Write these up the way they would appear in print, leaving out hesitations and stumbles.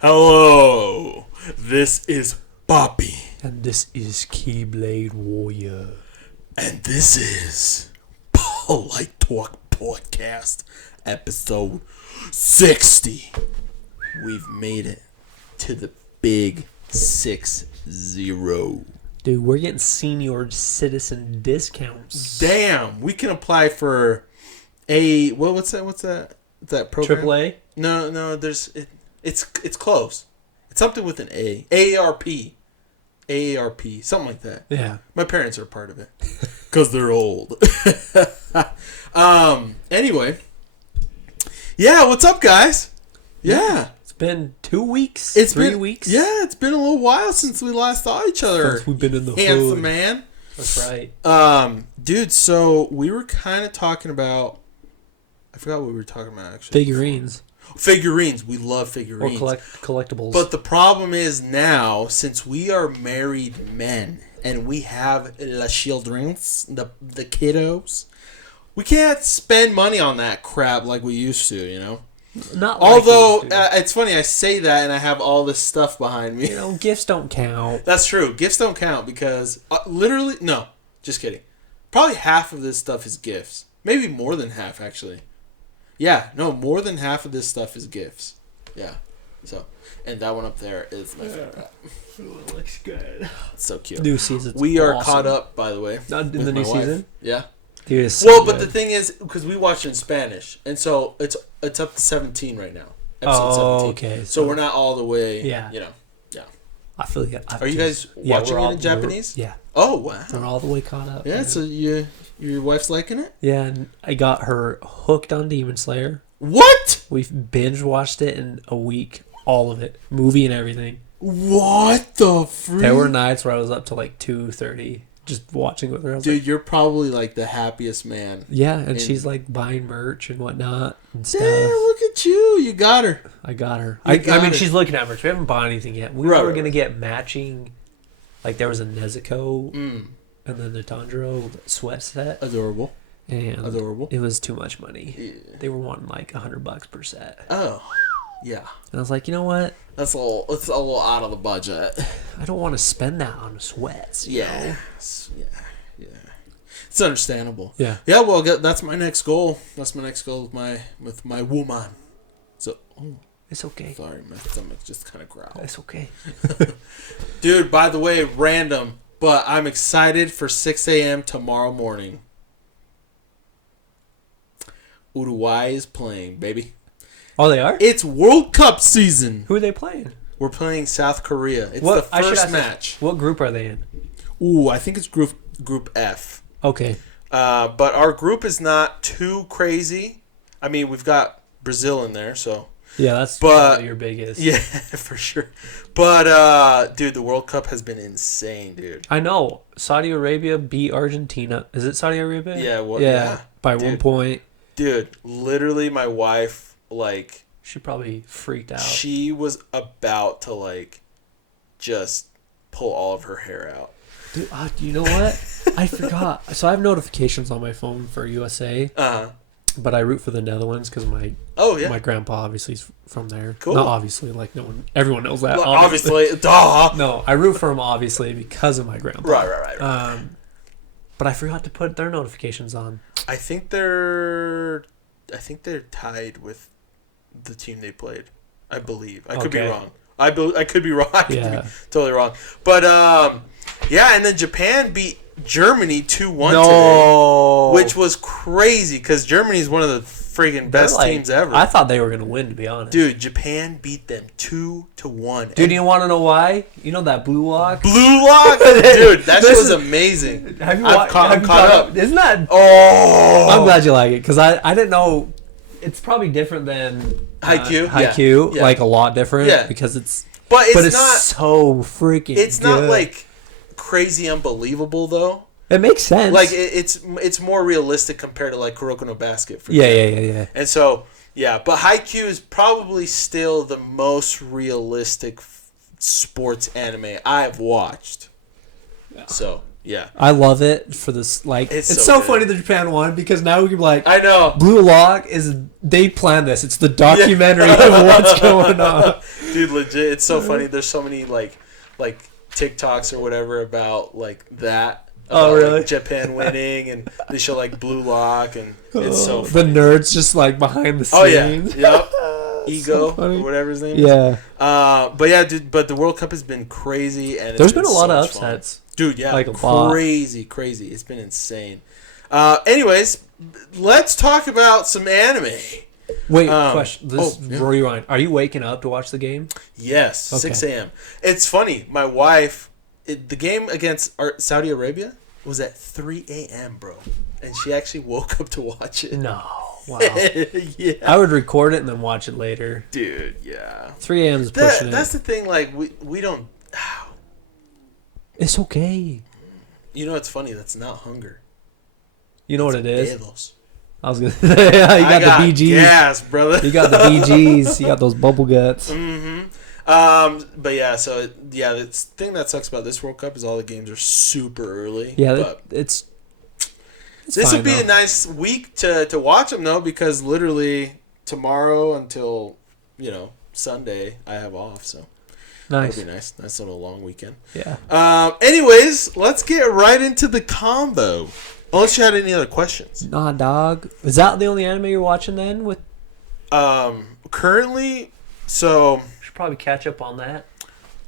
Hello. This is Bobby. And this is Keyblade Warrior. And this is Polite Talk Podcast, episode 60. We've made it to the big 6-0. Dude, we're getting senior citizen discounts. Damn, we can apply for a what's that program? AAA? No, it's close. It's something with an A. AARP, something like that. Yeah. My parents are part of it because they're old. Anyway, yeah. What's up, guys? Yeah. It's been 2 weeks. It's 3 been, weeks. Yeah, it's been a little while since we last saw each other. Since we've been in the handsome hood. man. That's right. Dude. So we were kind of talking about. I forgot what we were talking about actually. Figurines. We love figurines. Or collectibles. But the problem is now, since we are married men and we have la childrens, the kiddos, we can't spend money on that crap like we used to, you know? Not Although, like it's funny, I say that and I have all this stuff behind me. you know, gifts don't count. That's true. Gifts don't count because literally, no, just kidding. Probably half of this stuff is gifts. Maybe more than half, actually. Yeah, no, more than half of this stuff is gifts. Yeah. So, and that one up there is my favorite. Ooh, it looks good. It's so cute. New season. We are caught up, by the way. Not in with the new my wife. season? Yeah. Dude, it's Well, so but good. the thing is, because we watch in Spanish, and so it's up to 17 right now. Episode 17. Okay. So we're not all the way, Yeah. you know. Yeah. I feel like Are you guys watching it in Japanese? Yeah. Oh, wow. We're all the way caught up. Yeah, man. so your wife's liking it? Yeah, and I got her hooked on Demon Slayer. What? We've binge watched it in a week, all of it, movie and everything. What the freak? There were nights where I was up to like 2:30 just watching with her. I was Dude, like, you're probably like the happiest man. yeah, and she's like buying merch and whatnot and stuff. Damn, look at you. You got her. I got her. You I got mean, her. she's looking at merch. We haven't bought anything yet. We Right, were right, gonna right. get matching. Like there was a Nezuko Mm. and then the Tanjiro sweat set, Adorable. and Adorable. it was too much money. Yeah. They were wanting like $100 per set, Oh, yeah. and I was like, you know what? That's a little out of the budget. I don't want to spend that on sweats. you know? Yeah. It's understandable. Yeah. Yeah, well, that's my next goal. That's my next goal with my woman. So, It's okay. sorry, my stomach just kind of growled. It's okay. Dude, by the way, random, but I'm excited for 6 a.m. tomorrow morning. Uruguay is playing, baby. Oh, they are? It's World Cup season. Who are they playing? We're playing South Korea. It's What- the I should first ask this. match. What group are they in? Ooh, I think it's Group F. Okay. But our group is not too crazy. I mean, we've got Brazil in there, so Yeah, that's But- probably your biggest. yeah, for sure. But dude, the World Cup has been insane, dude. I know. Saudi Arabia beat Argentina. Is it Saudi Arabia? Yeah, well, yeah. yeah, By dude. 1 point. Dude, literally, my wife, like, She probably freaked out. she was about to like just pull all of her hair out. Dude, you know what? I forgot. So I have notifications on my phone for USA, but I root for the Netherlands because my grandpa obviously is from there. Cool. Not obviously, like everyone knows that. Well, obviously, duh. No, I root for him obviously because of my grandpa. Right. But I forgot to put their notifications on. I think they're tied with the team they played. I believe. I could be Okay. wrong. I could be wrong. I could Yeah. be totally wrong. But yeah, and then Japan beat Germany 2-1 No. today, which was crazy because Germany is one of the friggin' They're best like- teams ever. I thought they were gonna win, to be honest. Dude, Japan beat them 2-1. Dude, you want to know why? You know that blue lock? Blue Lock, dude, that shit was amazing. Have you I'm caught up. Isn't that? Oh, I'm glad you like it because I didn't know. It's probably different than Haikyuu, Haikyuu, yeah. like a lot different. Yeah. Because it's but it's not. so freaking. It's not good. like crazy unbelievable though. It makes sense. Like it's more realistic compared to like Kuroko no Basket. For yeah. And so yeah, but Haikyuu is probably still the most realistic sports anime I've watched. Yeah. So Yeah. I love it for this. Like, it's so funny the Japan one because now we can be like, I know. Blue Lock they planned this. It's the documentary of what's going on. Dude, legit, it's so funny. There's so many like TikToks or whatever about like that. About, really? Like, Japan winning, and they show like Blue Lock, and it's so The funny. nerds just like behind the scenes. Oh yeah, yep. Ego so or whatever his name is. Yeah. But yeah, dude. But the World Cup has been crazy, and there's been a lot of upsets. Fun. Dude, yeah, like crazy. It's been insane. Anyways, let's talk about some anime. Wait, question. Rewind. Are you waking up to watch the game? Yes, okay. 6 a.m. It's funny. My wife, the game against Saudi Arabia was at 3 a.m., bro. And she actually woke up to watch it. No. Wow. Yeah. I would record it and then watch it later. Dude, yeah. 3 a.m. is pushing That's the thing, like, we don't... It's okay. You know, it's funny. That's not hunger. You know what it is? Dedos. I was going to say, you got the BGs. Yes, brother. You got the BGs. You got those bubble guts. Mm-hmm. But yeah, so, the thing that sucks about this World Cup is all the games are super early. Yeah, but it's this would be a nice week to watch them, though, because literally tomorrow until, Sunday, I have off, so. Nice. That'll be nice. Nice little long weekend. Yeah. Anyways, let's get right into the combo. Unless you had any other questions. Nah, dog. Is that the only anime you're watching then? With currently, so should probably catch up on that.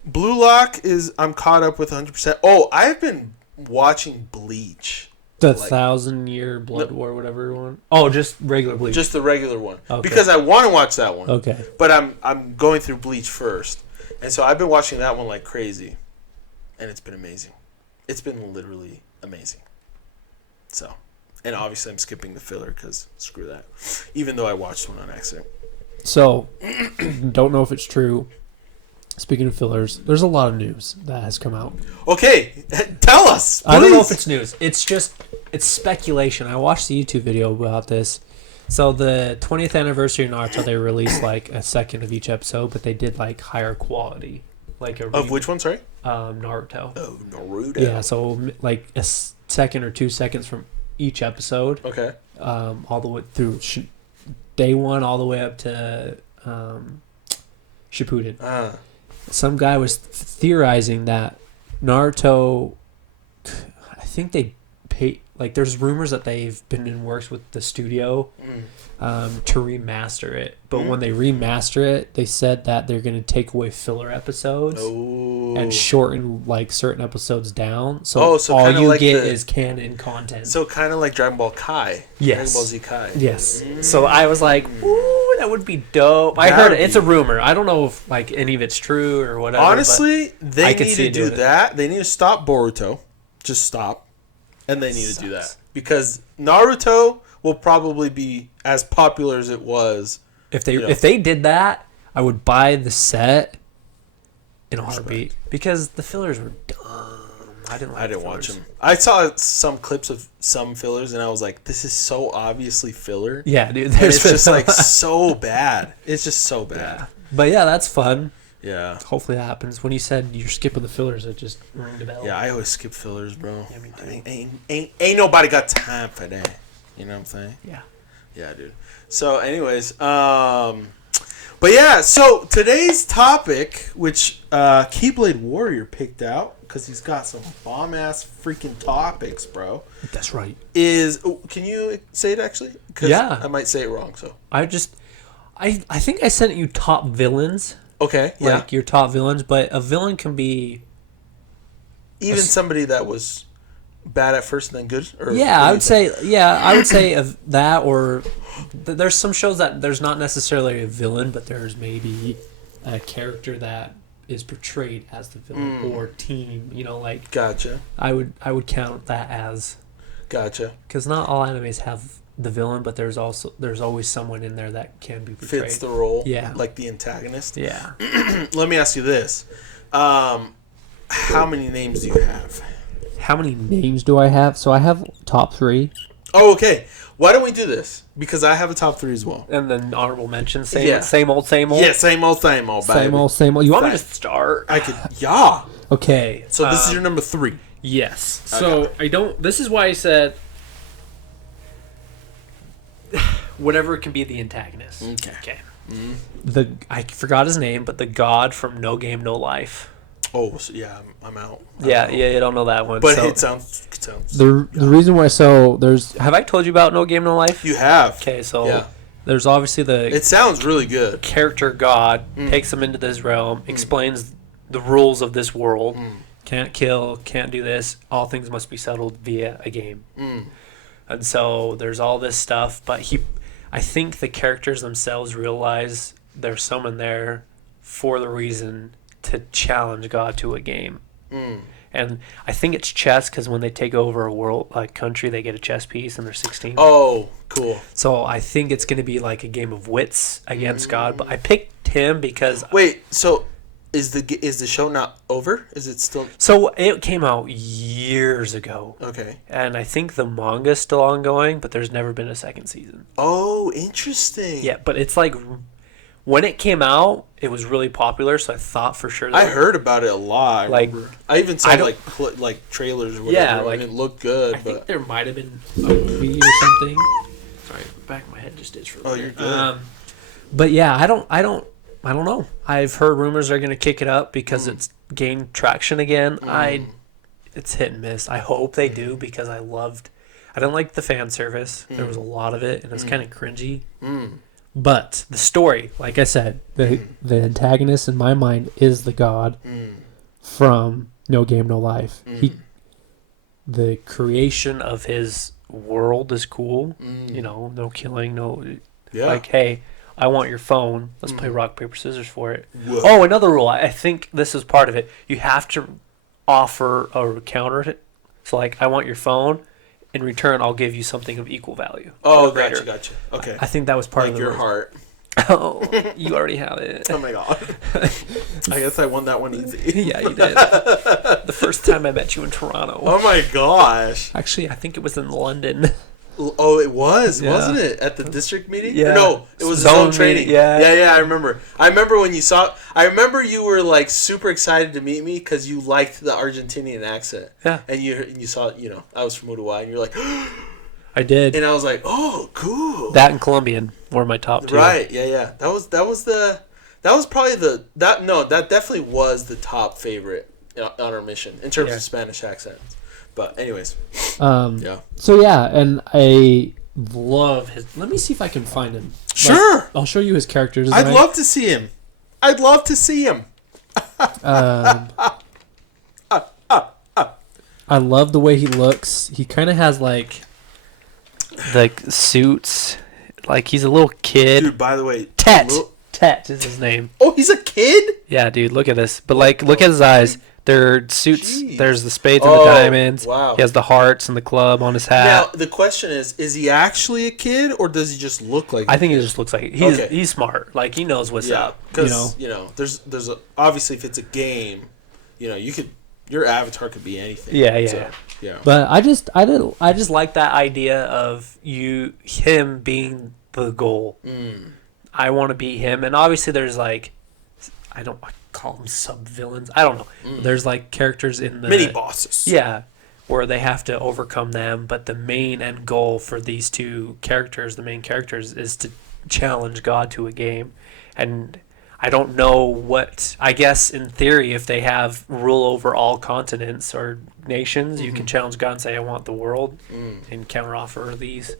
Blue Lock I'm caught up with 100%. Oh, I've been watching Bleach. The 1,000-Year Blood War, whatever one. Oh, just regular Bleach. Just the regular one. Okay. Because I want to watch that one. Okay. But I'm going through Bleach first. And so I've been watching that one like crazy. And it's been amazing. It's been literally amazing. So, and obviously I'm skipping the filler because screw that. Even though I watched one on accident. So, don't know if it's true. Speaking of fillers, there's a lot of news that has come out. Okay, tell us, please. I don't know if it's news. It's speculation. I watched the YouTube video about this. So the 20th anniversary of Naruto, they released like a second of each episode, but they did like higher quality. Of which one, sorry? Naruto. Oh, Naruto. Yeah, so like a second or 2 seconds from each episode. Okay. All the way through day one all the way up to Shippuden. Some guy was theorizing that Naruto, I think they pay, like there's rumors that they've been in works with the studio to remaster it. But when they remaster it, they said that they're going to take away filler episodes and shorten like certain episodes down. So all you like get is canon content. So kind of like Dragon Ball Kai. Yes. Dragon Ball Z Kai. Yes. So I was like, ooh, that would be dope. I heard it. It's a rumor. I don't know if like any of it's true or whatever. Honestly, they need to do that. They need to stop Boruto. Just stop. And they need to do that. Because Naruto will probably be as popular as it was. If they did that, I would buy the set in a heartbeat. Because the fillers were dumb. I didn't watch them. I saw some clips of some fillers and I was like, this is so obviously filler. Yeah, dude. It's just like so bad. It's just so bad. Yeah. But yeah, that's fun. Yeah. Hopefully that happens. When you said you're skipping the fillers, it just rang the bell. Yeah, I always skip fillers, bro. Yeah, me too. Ain't nobody got time for that. You know what I'm saying? Yeah. Yeah, dude. So, anyways, but yeah, so today's topic, which Keyblade Warrior picked out, because he's got some bomb-ass freaking topics, bro. That's right. Can you say it, actually? Yeah. I might say it wrong, so. I think I sent you top villains. Okay, yeah. Like your top villains, but a villain can be... Even somebody that was bad at first and then good? Or I would say of that, or there's some shows that there's not necessarily a villain, but there's maybe a character that is portrayed as the villain or team, like... Gotcha. I would count that as... Gotcha. Because not all animes have the villain, but there's always someone in there that can be portrayed. Fits the role. Yeah. Like the antagonist. Yeah. Let me ask you this. How many names do you have? How many names do I have? So I have top 3. Oh, okay. Why don't we do this? Because I have a top 3 as well. And then honorable mention. Same old. Yeah, same old, baby. Same old. You want me to start? I could, yeah. Okay. So this is your number 3. Yes. So I don't. This is why I said whatever can be the antagonist. Okay. Mm-hmm. I forgot his name, but the god from No Game No Life. Oh, so yeah, I'm out. Yeah, you don't know that one. But so it sounds. The reason why there's. Have I told you about No Game No Life? You have. Okay, so there's obviously the. It sounds really good. Character god takes them into this realm, explains the rules of this world. Can't kill, can't do this. All things must be settled via a game. And so there's all this stuff, but I think the characters themselves realize there's someone there for the reason to challenge God to a game. And I think it's chess because when they take over a world, like country, they get a chess piece and they're 16. Oh, cool. So I think it's going to be like a game of wits against God. But I picked him because... Wait, so is the show not over? Is it still... So it came out years ago. Okay. And I think the manga's still ongoing, but there's never been a second season. Oh, interesting. Yeah, but it's like... When it came out, it was really popular, so I thought for sure. I heard about it a lot. I even saw like trailers or whatever. Yeah, like it looked good. I think there might have been a movie or something. Sorry, the back of my head just itched for a minute. You're good. But yeah, I don't know. I've heard rumors they're going to kick it up because it's gained traction again. It's hit and miss. I hope they do because I didn't like the fan service. There was a lot of it, and it was kind of cringy. But the story, like I said, the antagonist in my mind is the god from No Game No Life. The creation of his world is cool. You know, no killing, like, hey, I want your phone. Let's play rock paper scissors for it. Whoa. Oh, another rule. I think this is part of it. You have to offer a counter. So like, I want your phone. In return, I'll give you something of equal value. Oh, gotcha. Okay. I think that was part of your heart. Oh, you already have it. Oh my god. I guess I won that one easy. Yeah, you did. The first time I met you in Toronto. Oh my gosh. Actually, I think it was in London. Oh, it was, wasn't it? At the district meeting? Yeah. No, it was zone training. Yeah, I remember. I remember when you saw... I remember you were, like, super excited to meet me because you liked the Argentinian accent. Yeah. And you saw, I was from Uruguay, and you're like... I did. And I was like, oh, cool. That and Colombian were my top two. Right, yeah. That was probably that definitely was the top favorite on our mission in terms of Spanish accents. But anyways, So yeah, and I love his. Let me see if I can find him. Sure. I'll show you his character design. I'd love to see him. I love the way he looks. He kind of has like suits. Like he's a little kid. Dude, by the way, Tet is his name. Oh, he's a kid? Yeah, dude, look at this. But like, look at his eyes. They're suits. Jeez. There's the spades and the diamonds. Wow. He has the hearts and the club on his hat. Now, the question is he actually a kid or does he just look like I think he just looks like he's smart. Like, he knows what's up. Because, there's obviously if it's a game, your avatar could be anything. Yeah. So, yeah. But I just like that idea of him being the goal. I want to be him. And obviously there's like, I call them sub-villains. I don't know. There's like characters in the... Mini bosses. Yeah, where they have to overcome them. But the main end goal for these two characters, the main characters, is to challenge God to a game. And I don't know what... I guess in theory, if they have rule over all continents or nations, you can challenge God and say, I want the world, and counteroffer these.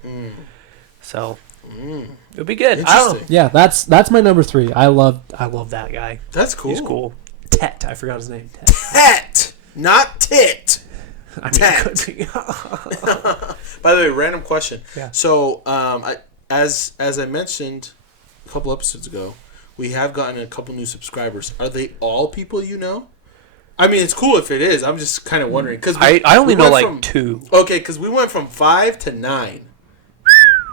So... It would be good. I don't know. Yeah, that's my number 3. I love that guy. That's cool. He's cool. Tet. I forgot his name. Tet. Not tit. I mean, Tet. It could be. By the way, random question. Yeah. So, as I mentioned a couple episodes ago, we have gotten a couple new subscribers. Are they all people you know? I mean, it's cool if it is. I'm just kind of wondering. Cause I only know like 2. Okay, because we went from 5 to 9.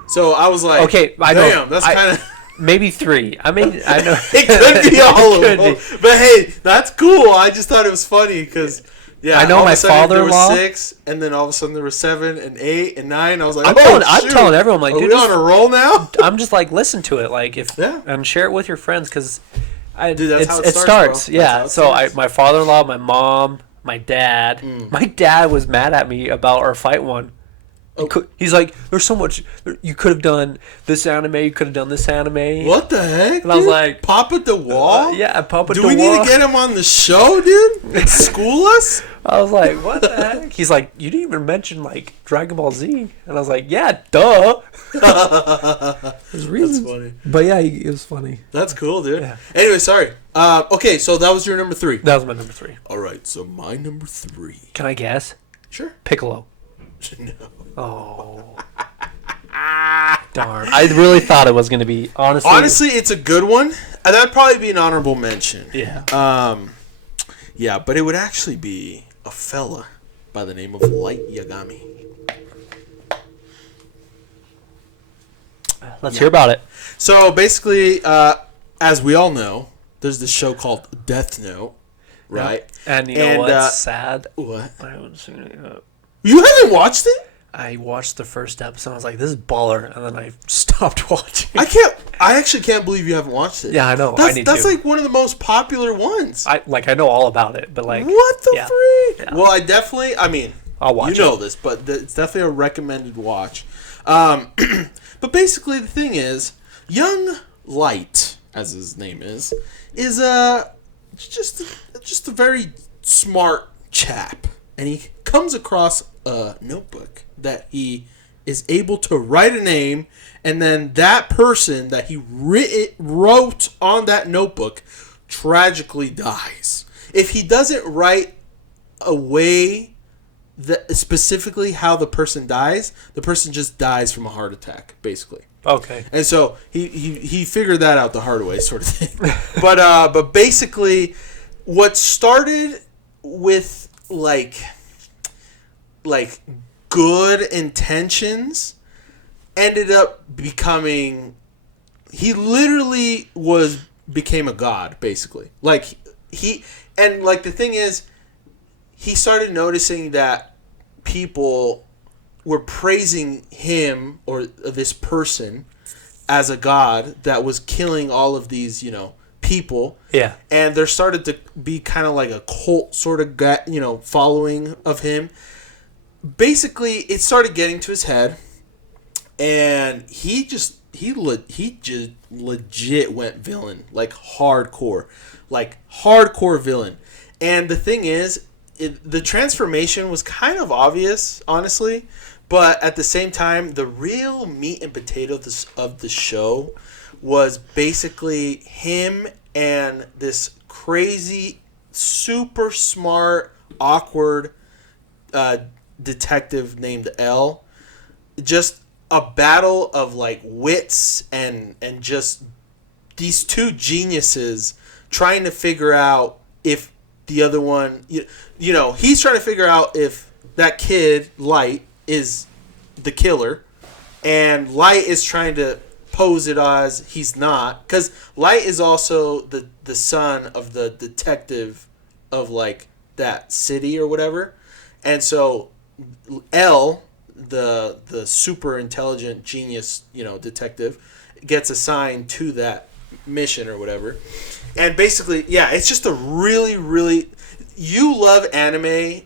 So I was like, okay, I know. That's kind of maybe 3. I mean, I know it could be all of them, but hey, that's cool. I just thought it was funny because I know my father-in-law. There were 6, and then all of a sudden there were 7 and 8 and 9. I was like, I'm telling everyone, like, are dude, we on a roll now? I'm just like, listen to it, like and share it with your friends because that's how it starts. Bro. Yeah. So my father-in-law, my mom, my dad. My dad was mad at me about our fight one. He's like, there's so much. You could have done this anime. You could have done this anime. What the heck? And I was like, Papa the Wall? yeah, Papa Do the we Wall. need to get him on the show, dude? School us? I was like, what the heck? He's like, you didn't even mention like Dragon Ball Z. And I was like, yeah, duh. There's reasons. That's funny. But yeah, it was funny. That's cool, dude. Yeah. Anyway, sorry. Okay, so that was your number 3. That was my number 3. All right, so my number 3. Can I guess? Sure. Piccolo. No. Oh. Darn. I really thought it was going to be, honestly. Honestly, it's a good one. That'd probably be an honorable mention. Yeah. Yeah, but it would actually be a fella by the name of Light Yagami. Let's hear about it. So basically, as we all know, there's this show called Death Note, right? And you know what's sad? What? I haven't seen it yet. You haven't watched it? I watched the first episode. I was like, "This is baller," and then I stopped watching. I actually can't believe you haven't watched it. Yeah, I know. That's like one of the most popular ones. I know all about it, but like, what the freak? Yeah. Well, I mean, I'll watch. You know this, but it's definitely a recommended watch. But basically, the thing is, young Light, as his name is just a very smart chap, and he comes across a notebook that he is able to write a name, and then that person that he wrote on that notebook tragically dies. If he doesn't write away specifically how the person dies, the person just dies from a heart attack, basically. Okay. And so he figured that out the hard way, sort of thing. But basically, what started with like good intentions ended up becoming, he literally became a god, basically. The thing is, he started noticing that people were praising him or this person as a god that was killing all of these, people. Yeah. And there started to be kind of like a cult sort of, following of him. Basically, it started getting to his head, and he legit went villain, like hardcore villain. And the thing is, the transformation was kind of obvious, honestly, but at the same time, the real meat and potatoes of the show was basically him and this crazy, super smart, awkward detective named L. Just a battle of like wits and just these two geniuses trying to figure out if the other one, he's trying to figure out if that kid, Light, is the killer, and Light is trying to pose it as he's not, because Light is also the son of the detective of like that city or whatever, and so L, the super intelligent genius, detective, gets assigned to that mission or whatever. And basically, yeah, it's just a really, really, you love anime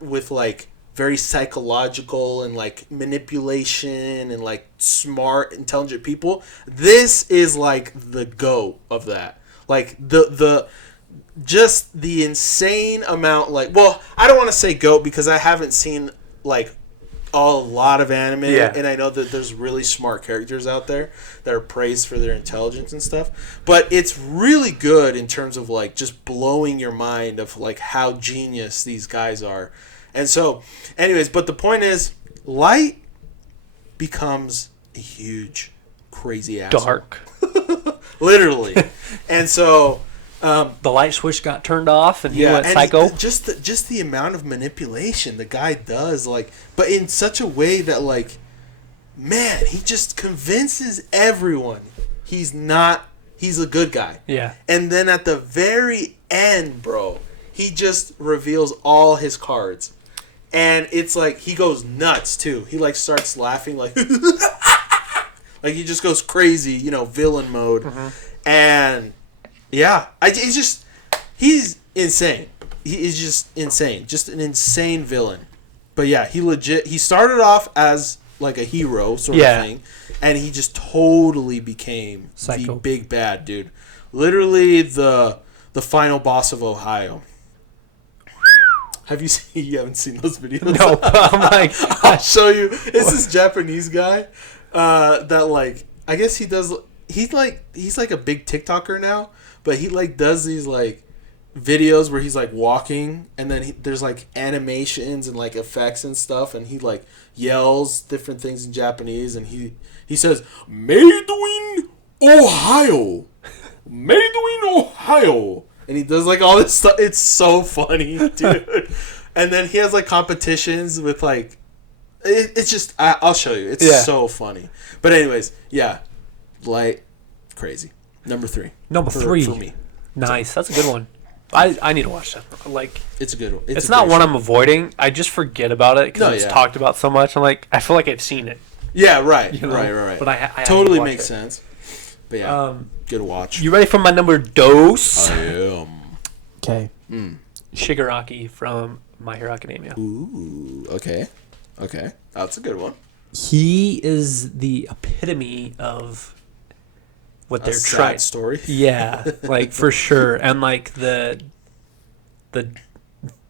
with like very psychological and like manipulation and like smart, intelligent people. This is like the go of that. Like just the insane amount, like, well, I don't want to say goat because I haven't seen like a lot of anime, and I know that there's really smart characters out there that are praised for their intelligence and stuff, but it's really good in terms of like just blowing your mind of like how genius these guys are. And so anyways, but the point is, Light becomes a huge crazy asshole. Dark. Literally. And so the light switch got turned off, and he went psycho. Just the amount of manipulation the guy does, like, but in such a way that, like, man, he just convinces everyone he's a good guy. Yeah. And then at the very end, bro, he just reveals all his cards, and it's like he goes nuts too. He like starts laughing like, like he just goes crazy, villain mode, and. Yeah, he's insane. he is just insane. Just an insane villain. But yeah, he started off as like a hero sort of thing, and he just totally became the big bad dude. Literally the final boss of Ohio. Have you seen? You haven't seen those videos? No, I'm like, I'll show you. It's this Japanese guy that like I guess he does. He's like a big TikToker now, but he like does these like videos where he's like walking, and then there's like animations and like effects and stuff, and he like yells different things in Japanese, and he says "Made in Ohio, made in Ohio," and he does like all this stuff. It's so funny, dude. And then he has like competitions with like it's just I'll show you. It's so funny. But anyways, yeah, like crazy. Number three for me. Nice. That's a good one. I need to watch that. Like, it's a good one. It's not one I'm avoiding. I just forget about it because it's talked about so much. I'm like, I feel like I've seen it. Yeah, right. You know? Right. But I totally makes sense. But yeah, good watch. You ready for my number dose? I am. Okay. Shigaraki from My Hero Academia. Ooh, okay. That's a good one. He is the epitome of what they're trying. Story. Yeah, like for sure, and like the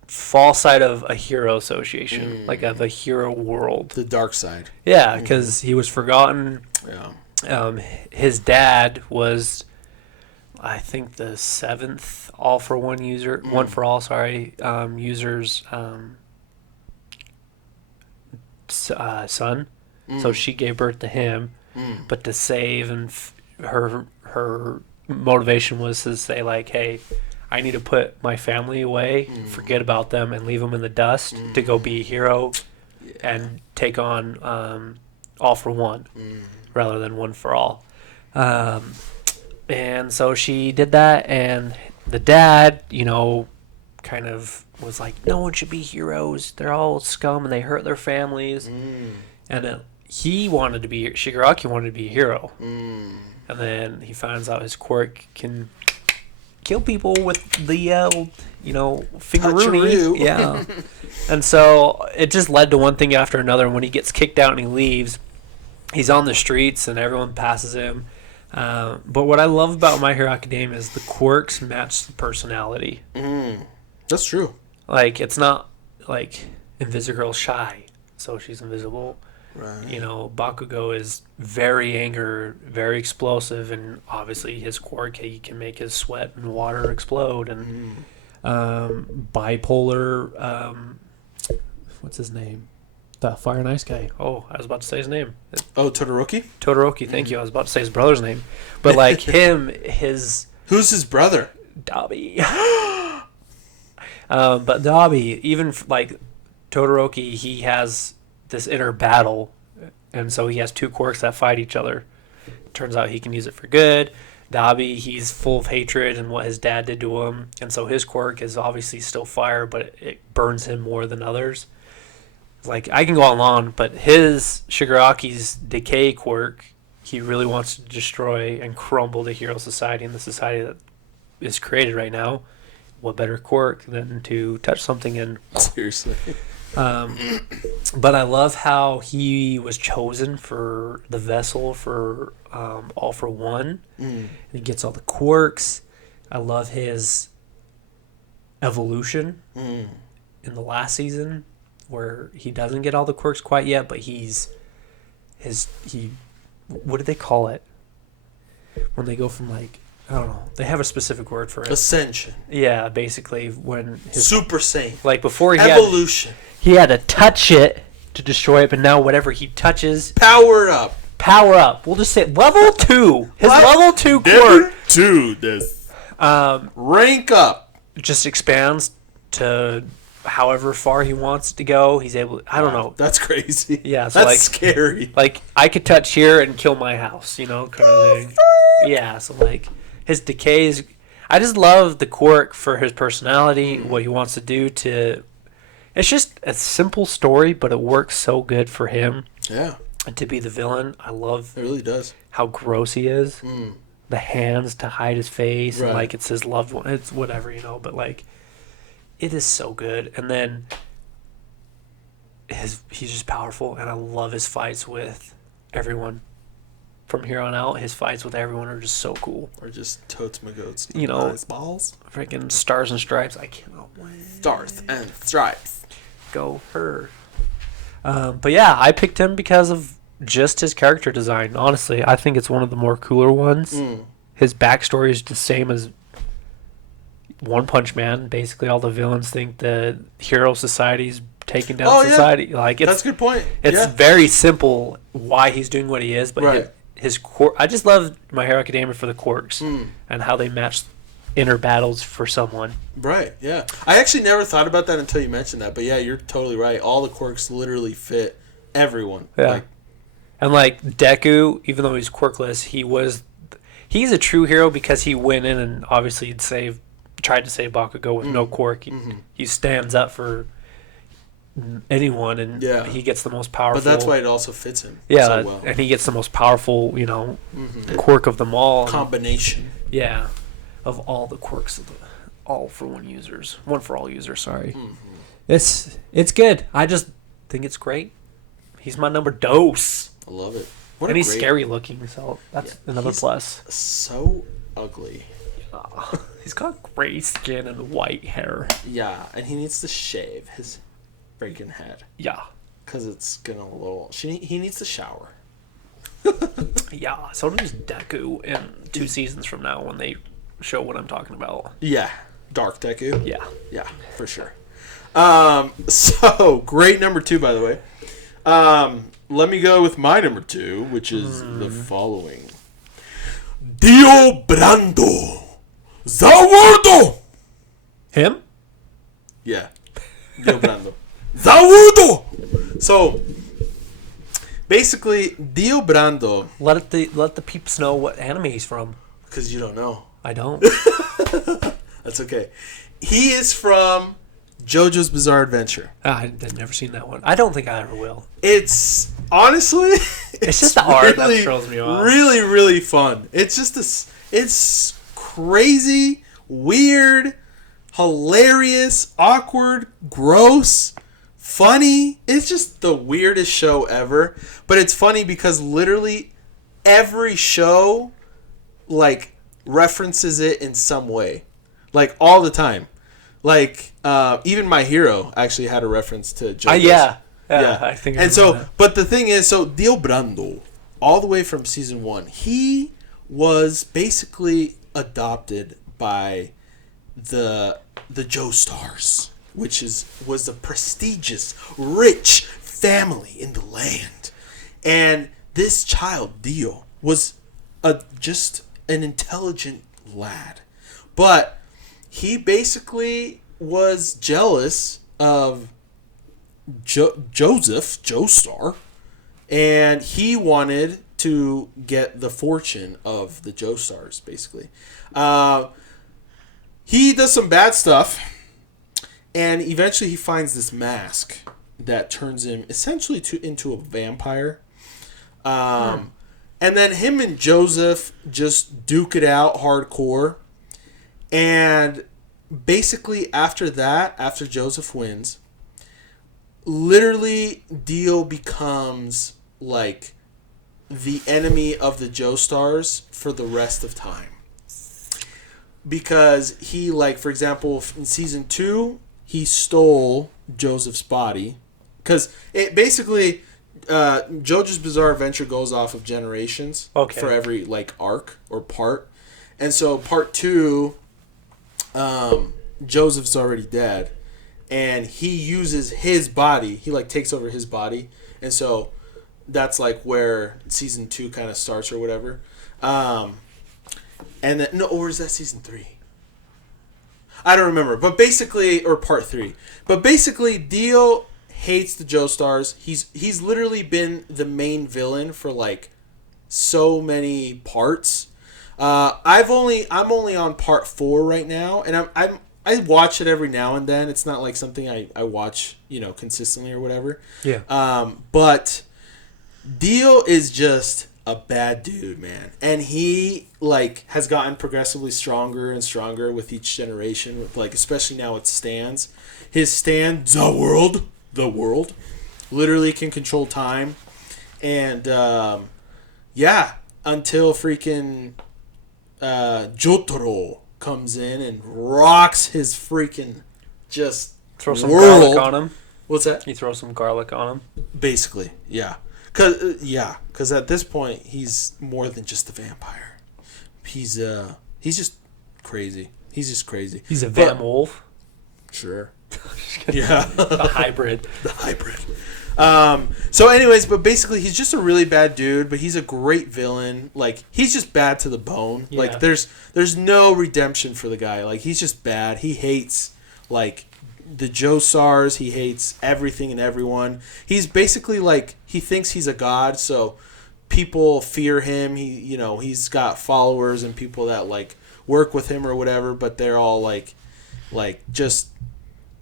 fall side of a hero association, like of a hero world. The dark side. Yeah, because he was forgotten. Yeah. His dad was, I think, the 7th All for One user, One for All. Sorry, users. Son. So she gave birth to him, but to save and her motivation was to say like, hey, I need to put my family away, forget about them, and leave them in the dust to go be a hero and take on All for One rather than One for All. And so she did that, and the dad, kind of was like, no one should be heroes. They're all scum and they hurt their families. And Shigaraki wanted to be a hero. And then he finds out his quirk can kill people with the, fingeroonie. Yeah. And so it just led to one thing after another. And when he gets kicked out and he leaves, he's on the streets and everyone passes him. But what I love about My Hero Academia is the quirks match the personality. That's true. Like, it's not like Invisigirl's shy, so she's invisible. Right. Bakugo is very angry, very explosive, and obviously his quirk, he can make his sweat and water explode. And bipolar, what's his name? The Fire and Ice guy. Oh, I was about to say his name. Oh, Todoroki? Todoroki, thank you. I was about to say his brother's name. But like Who's his brother? Dobby. But Dobby, even like Todoroki, he has this inner battle, and so he has two quirks that fight each other. Turns out he can use it for good. Dobby, he's full of hatred and what his dad did to him, and so his quirk is obviously still fire, but it burns him more than others. Like, I can go on long, but his Shigaraki's decay quirk, he really wants to destroy and crumble the hero society and the society that is created right now. What better quirk than to touch something and... Seriously. But I love how he was chosen for the vessel for All for One. And he gets all the quirks. I love his evolution in the last season, where he doesn't get all the quirks quite yet, but what do they call it? When they go from like, I don't know. They have a specific word for it. Ascension. Yeah, basically when his Super Saiyan. Like before Evolution. He had to touch it to destroy it, but now whatever he touches, power up. We'll just say level 2. His level 2 quirk. Level 2 this. Rank up. Just expands to however far he wants to go. He's able. I don't know. That's crazy. Yeah, so that's scary. Like I could touch here and kill my house, kind of thing. Yeah, so like his decays. I just love the quirk for his personality, what he wants to do to. It's just a simple story, but it works so good for him. Yeah. And to be the villain, I love. It really does. How gross he is. The hands to hide his face, right. And like it's his loved one. It's whatever, but like. It is so good. And then he's just powerful, and I love his fights with everyone. From here on out, his fights with everyone are just so cool. Or just totes my goats. You know, nice balls. Freaking Stars and Stripes. I cannot wait. Stars and Stripes. Go her. But yeah, I picked him because of just his character design. Honestly, I think it's one of the more cooler ones. His backstory is the same as One Punch Man. Basically, all the villains think the hero society's taking down society. Yeah. Like that's a good point. It's very simple why he's doing what he is, but his quirk. I just love My Hero Academia for the quirks and how they match inner battles for someone. Right. Yeah. I actually never thought about that until you mentioned that. But yeah, you're totally right. All the quirks literally fit everyone. Yeah. And like Deku, even though he's quirkless, he's a true hero because he went in and obviously tried to save Bakugo with no quirk. He stands up for anyone, and he gets the most powerful. But that's why it also fits him so well. And he gets the most powerful, quirk of them all. Combination. Yeah, of all the quirks of one for all users. Sorry, it's good. I just think it's great. He's my number dos. I love it. And he's scary looking, so that's another plus. So ugly. He's got gray skin and white hair. Yeah, and he needs to shave his freaking head. Yeah. Because it's gonna he needs to shower. Yeah, so does Deku in 2 seasons from now when they show what I'm talking about. Yeah. Dark Deku? Yeah. Yeah, for sure. So, great number 2, by the way. Let me go with my number 2, which is the following. Dio Brando. Zawardo! Him? Yeah. Dio Brando. Zawardo! So, basically, Dio Brando... Let the peeps know what anime he's from. Because you don't know. I don't. That's okay. He is from JoJo's Bizarre Adventure. I've never seen that one. I don't think I ever will. It's honestly, it's just the art that throws me off. Really, really fun. It's just it's crazy, weird, hilarious, awkward, gross, funny. It's just the weirdest show ever. But it's funny because literally every show like references it in some way, like all the time. Like even My Hero actually had a reference to JoJo's. Yeah. I think. And so, but the thing is, so Dio Brando, all the way from season 1, he was basically adopted by the Joestars, which was a prestigious, rich family in the land, and this child Dio was just an intelligent lad, but he basically was jealous of Joseph Joestar, and he wanted to get the fortune of the Joestars, basically. He does some bad stuff, and eventually he finds this mask that turns him essentially into a vampire. And then him and Joseph just duke it out hardcore. And basically after that, after Joseph wins, literally Dio becomes like the enemy of the Joestars for the rest of time. Because he, like, for example, in season 2, he stole Joseph's body. Because it basically, JoJo's Bizarre Adventure goes off of generations for every, like, arc or part. And so part 2, Joseph's already dead. And he uses his body. He, like, takes over his body. And so that's, like, where season 2 kind of starts or whatever. And then, no, or is that season 3? I don't remember. But basically, or part 3. But basically, Dio hates the Joestars. He's literally been the main villain for like so many parts. I'm only on part 4 right now, and I watch it every now and then. It's not like something I watch, consistently or whatever. Yeah. But Dio is just a bad dude, man. And he, like, has gotten progressively stronger and stronger with each generation, with, like, especially now with stands. His stand, the world, literally can control time. And, yeah, until freaking Jotaro comes in and rocks his freaking just Throw some world. garlic on him. What's that? You throw some garlic on him. Basically, yeah. Cause at this point he's more than just a vampire. He's just crazy. He's just crazy. He's a Van Wolf. Sure. Yeah. The hybrid. The hybrid. So anyways, but basically he's just a really bad dude, but he's a great villain. Like, he's just bad to the bone. Yeah. Like, there's no redemption for the guy. Like, he's just bad. He hates, like, the Josars. He hates everything and everyone. He's basically, like, he thinks he's a god, so people fear him. He's got followers and people that, like, work with him or whatever, but they're all like just,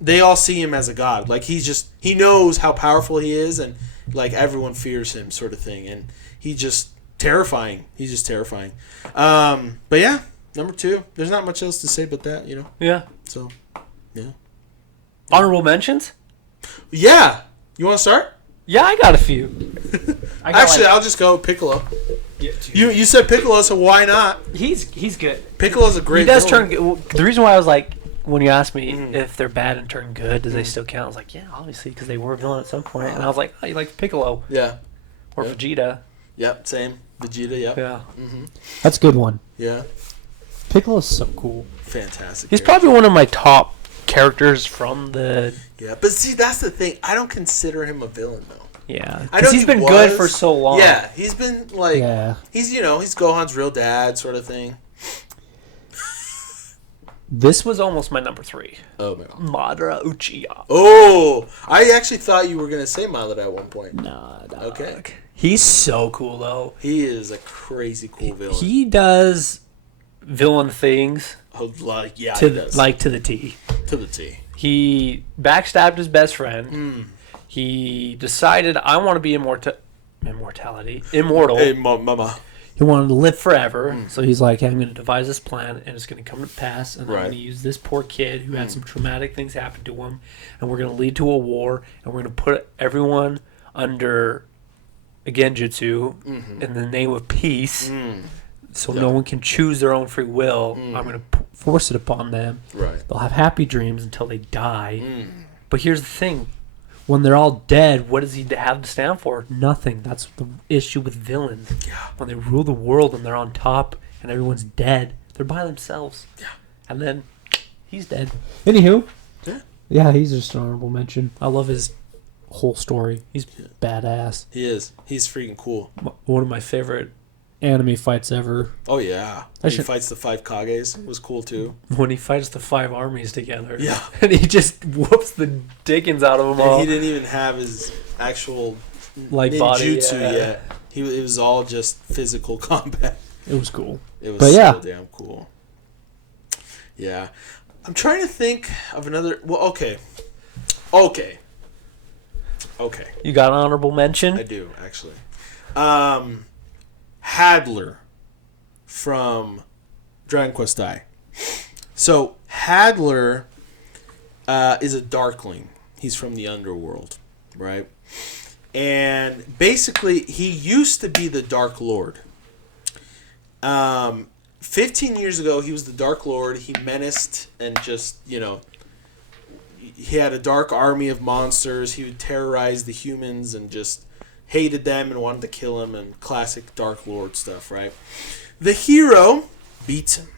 they all see him as a god. Like, he knows how powerful he is, and, like, everyone fears him, sort of thing. And he's just terrifying. He's just terrifying. But yeah, number 2. There's not much else to say but that, Yeah. So, yeah. Honorable mentions? Yeah. You want to start? Yeah, I got a few. Actually, I'll just go Piccolo. Yeah, You said Piccolo, so why not? he's good. Piccolo's a great He does villain. turn good. Well, the reason why I was like, when you asked me if they're bad and turn good, do they still count? I was like, yeah, obviously, because they were a villain at some point. And I was like, oh, you like Piccolo Yeah. or Yeah. Vegeta? Yep. Same. Vegeta. Yep. Yeah. Mm-hmm. That's a good one. Yeah. Piccolo's so cool. Fantastic. He's character. probably one of my top characters from the... Yeah, but see, that's the thing. I don't consider him a villain, though. Yeah. I know Because he's been good for so long. Yeah, he's been, like... Yeah. He's Gohan's real dad, sort of thing. This was almost my number 3. Oh, man. Madara Uchiha. Oh! I actually thought you were going to say Mallet at one point. Nah, dog. Okay. He's so cool, though. He is a crazy cool villain. He does villain things Oh, like, yeah, to he does. to the T. To the T. He backstabbed his best friend. He decided, I want to be immortal. Hey, mama. He wanted to live forever. So he's like, hey, I'm going to devise this plan, and it's going to come to pass. And I'm Right. going to use this poor kid who had some traumatic things happen to him, and we're going to lead to a war, and we're going to put everyone under a genjutsu in the name of peace. So no one can choose their own free will. I'm going to force it upon them. Right. They'll have happy dreams until they die. But here's the thing. When they're all dead, what does he have to stand for? Nothing. That's the issue with villains. Yeah. When they rule the world and they're on top and everyone's dead, they're by themselves. Yeah. And then he's dead. Anywho. Yeah. Yeah, he's just an honorable mention. I love his whole story. He's badass. He is. He's freaking cool. One of my favorite anime fights ever. Oh, yeah. He fights the 5 Kages. It was cool, too. When he fights the 5 armies together. Yeah. And he just whoops the dickens out of them all. And he didn't even have his actual Like body, ninjutsu yeah. yet. It was all just physical combat. It was cool. It was But yeah. so damn cool. Yeah. I'm trying to think of another... Well, okay. You got an honorable mention? I do, actually. Hadler from Dragon Quest I. So, Hadler is a Darkling. He's from the underworld, right? And basically, he used to be the Dark Lord. 15 years ago, he was the Dark Lord. He menaced and just, he had a dark army of monsters. He would terrorize the humans and just hated them and wanted to kill him, and classic Dark Lord stuff, right? The hero beats him.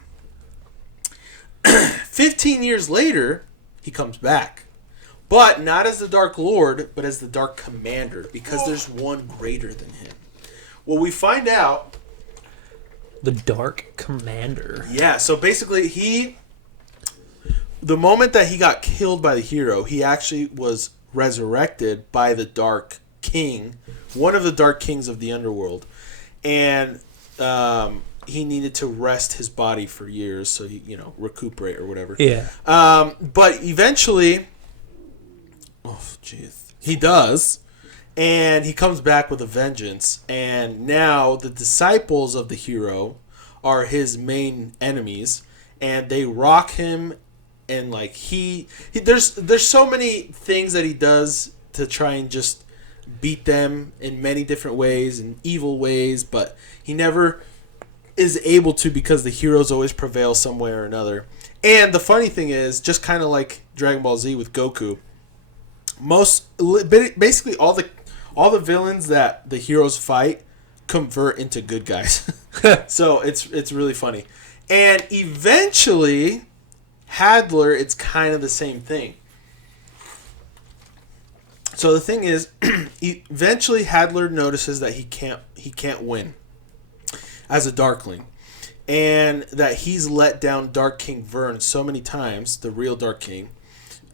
15 years later, he comes back. But not as the Dark Lord, but as the Dark Commander, because there's one greater than him. Well, we find out... The Dark Commander. Yeah, so basically the moment that he got killed by the hero, he actually was resurrected by the Dark King, one of the Dark Kings of the underworld. And he needed to rest his body for years so he, recuperate or whatever. Yeah. But eventually, he does. And he comes back with a vengeance. And now the disciples of the hero are his main enemies. And they rock him. And like there's so many things that he does to try and just beat them in many different ways and evil ways. But he never is able to because the heroes always prevail some way or another. And the funny thing is, just kind of like Dragon Ball Z with Goku, basically all the villains that the heroes fight convert into good guys. So it's really funny. And eventually, Hadler, it's kind of the same thing. So the thing is, eventually Hadler notices that he can't win as a Darkling, and that he's let down Dark King Vern so many times, the real Dark King,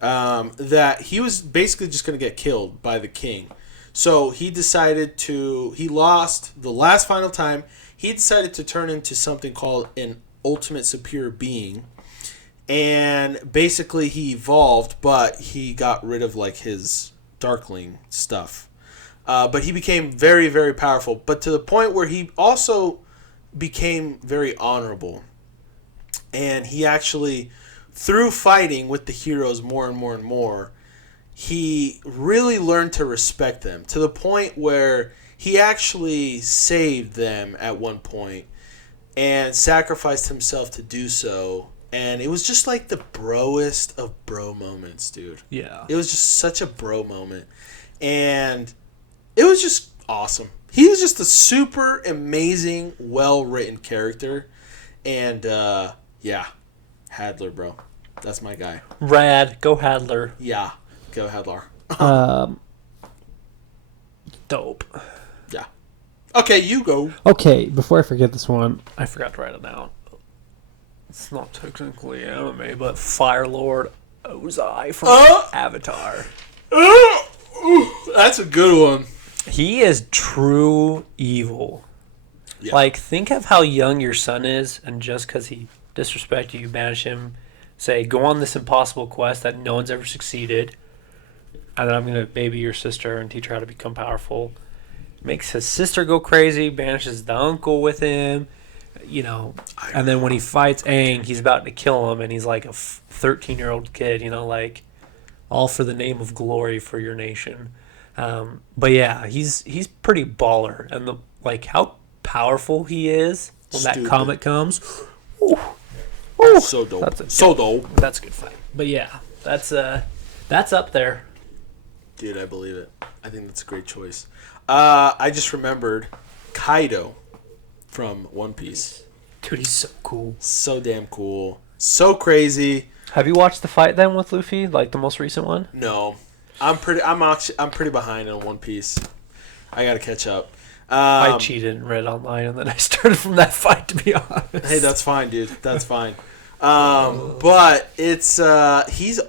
that he was basically just going to get killed by the king. So he lost the last final time. He decided to turn into something called an ultimate superior being, and basically he evolved, but he got rid of like his Darkling stuff. But he became very, very powerful, but to the point where he also became very honorable. And he actually, through fighting with the heroes more and more and more, he really learned to respect them to the point where he actually saved them at one point and sacrificed himself to do so. And it was just like the broest of bro moments, dude. Yeah. It was just such a bro moment. And it was just awesome. He was just a super amazing, well-written character. And, yeah. Hadler, bro. That's my guy. Rad. Go Hadler. Yeah. Go Hadler. Dope. Yeah. Okay, you go. Okay, before I forget this one, I forgot to write it down. It's not technically anime, but Fire Lord Ozai from Avatar. That's a good one. He is true evil. Yeah. Like, think of how young your son is, and just because he disrespected you, banish him, say, go on this impossible quest that no one's ever succeeded, and then I'm going to baby your sister and teach her how to become powerful. Makes his sister go crazy, banishes the uncle with him, you know, and then when he fights Aang, he's about to kill him, and he's like a 13-year-old kid, you know, like, all for the name of glory for your nation. But yeah, he's pretty baller, and like how powerful he is when that comet comes. Ooh. So dope. So dope. That's a good fight. But yeah, that's up there. Dude, I believe it. I think that's a great choice. I just remembered Kaido from One Piece. Dude, he's so cool. So damn cool. So crazy. Have you watched the fight then with Luffy, like the most recent one? No. I'm pretty behind on One Piece. I gotta catch up. I cheated and read online, and then I started from that fight, to be honest. Hey, that's fine, dude. That's fine. But it's he's